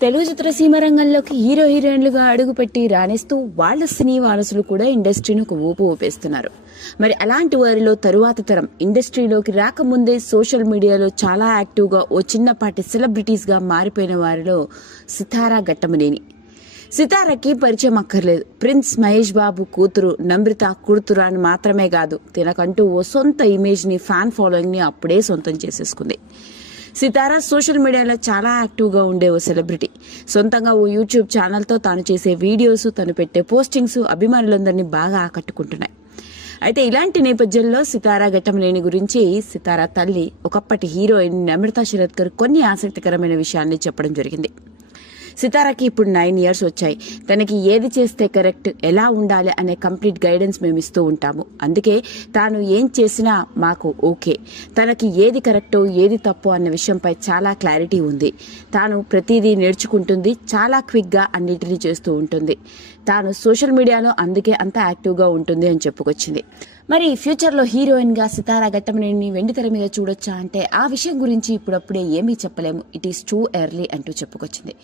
తెలుగు చిత్రసీమ రంగంలోకి హీరో హీరోయిన్లుగా అడుగుపెట్టి రాణిస్తూ వాళ్ళ సినీ వారసులు కూడా ఇండస్ట్రీని ఒక ఊపు ఊపేస్తున్నారు. మరి అలాంటి వారిలో తరువాత తరం ఇండస్ట్రీలోకి రాకముందే సోషల్ మీడియాలో చాలా యాక్టివ్గా ఓ చిన్నపాటి సెలబ్రిటీస్గా మారిపోయిన వారిలో సితారా ఘట్టమనేని. సితారకి పరిచయం అక్కర్లేదు. ప్రిన్స్ మహేష్ బాబు కూతురు నమ్రిత కూతురు అని మాత్రమే కాదు తినకంటూ ఓ సొంత ఇమేజ్ని ఫ్యాన్ ఫాలోయింగ్ని అప్పుడే సొంతం చేసేసుకుంది. సితారా సోషల్ మీడియాలో చాలా యాక్టివ్గా ఉండే ఓ సెలబ్రిటీ సొంతంగా ఓ యూట్యూబ్ ఛానల్తో తాను చేసే వీడియోస్ తను పెట్టే పోస్టింగ్స్ అభిమానులందరినీ బాగా ఆకట్టుకుంటున్నాయి. అయితే ఇలాంటి నేపథ్యంలో సితారా ఘట్టమనేని గురించి సితారా తల్లి ఒకప్పటి హీరోయిన్ నమ్రత శరత్కర్ కొన్ని ఆసక్తికరమైన విషయాన్ని చెప్పడం జరిగింది. సితారాకి ఇప్పుడు నైన్ ఇయర్స్ వచ్చాయి. తనకి ఏది చేస్తే కరెక్ట్ ఎలా ఉండాలి అనే కంప్లీట్ గైడెన్స్ మేము ఇస్తూ ఉంటాము. అందుకే తాను ఏం చేసినా మాకు ఓకే. తనకి ఏది కరెక్టో ఏది తప్పు అన్న విషయంపై చాలా క్లారిటీ ఉంది. తాను ప్రతిదీ నేర్చుకుంటుంది చాలా క్విక్గా అన్నిటినీ చేస్తూ ఉంటుంది. తాను సోషల్ మీడియాలో అందుకే అంత యాక్టివ్గా ఉంటుంది అని చెప్పుకొచ్చింది. మరి ఫ్యూచర్లో హీరోయిన్గా సితారా ఘట్టమనేని వెండితెర మీద చూడొచ్చా అంటే ఆ విషయం గురించి ఇప్పుడప్పుడే ఏమీ చెప్పలేము. ఇట్ ఈస్ టూ ఎర్లీ అంటూ చెప్పుకొచ్చింది.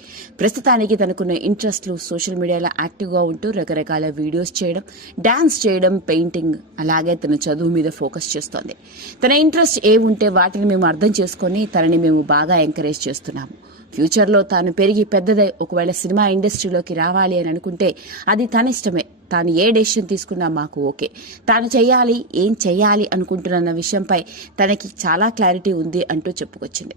ప్రస్తుతానికి తనకున్న ఇంట్రెస్ట్లు సోషల్ మీడియాలో యాక్టివ్గా ఉంటూ రకరకాల వీడియోస్ చేయడం డ్యాన్స్ చేయడం పెయింటింగ్ అలాగే తన చదువు మీద ఫోకస్ చేస్తోంది. తన ఇంట్రెస్ట్ ఏ ఉంటే వాటిని మేము అర్థం చేసుకొని తనని మేము బాగా ఎంకరేజ్ చేస్తున్నాము. ఫ్యూచర్లో తాను పెరిగి పెద్దదై ఒకవేళ సినిమా ఇండస్ట్రీలోకి రావాలి అని అనుకుంటే అది తన ఇష్టమే. తాను ఏ డెసిషన్ తీసుకున్నా మాకు ఓకే. తాను చేయాలి ఏం చేయాలి అనుకుంటున్న విషయంపై తనకి చాలా క్లారిటీ ఉంది అంటూ చెప్పుకొచ్చింది.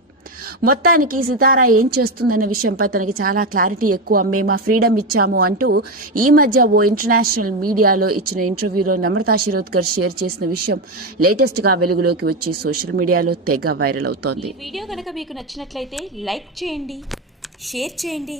మొత్తానికి సితారా ఏం చేస్తుందన్న విషయంపై తనకి చాలా క్లారిటీ ఎక్కువ. మేము ఆ ఫ్రీడమ్ ఇచ్చాము అంటూ ఈ మధ్య ఓ ఇంటర్నేషనల్ మీడియాలో ఇచ్చిన ఇంటర్వ్యూలో నమ్రతా శిరోద్కర్ షేర్ చేసిన విషయం లేటెస్ట్గా వెలుగులోకి వచ్చి సోషల్ మీడియాలో తెగ వైరల్ అవుతోంది. వీడియో కనుక మీకు నచ్చినట్లయితే లైక్ చేయండి షేర్ చేయండి.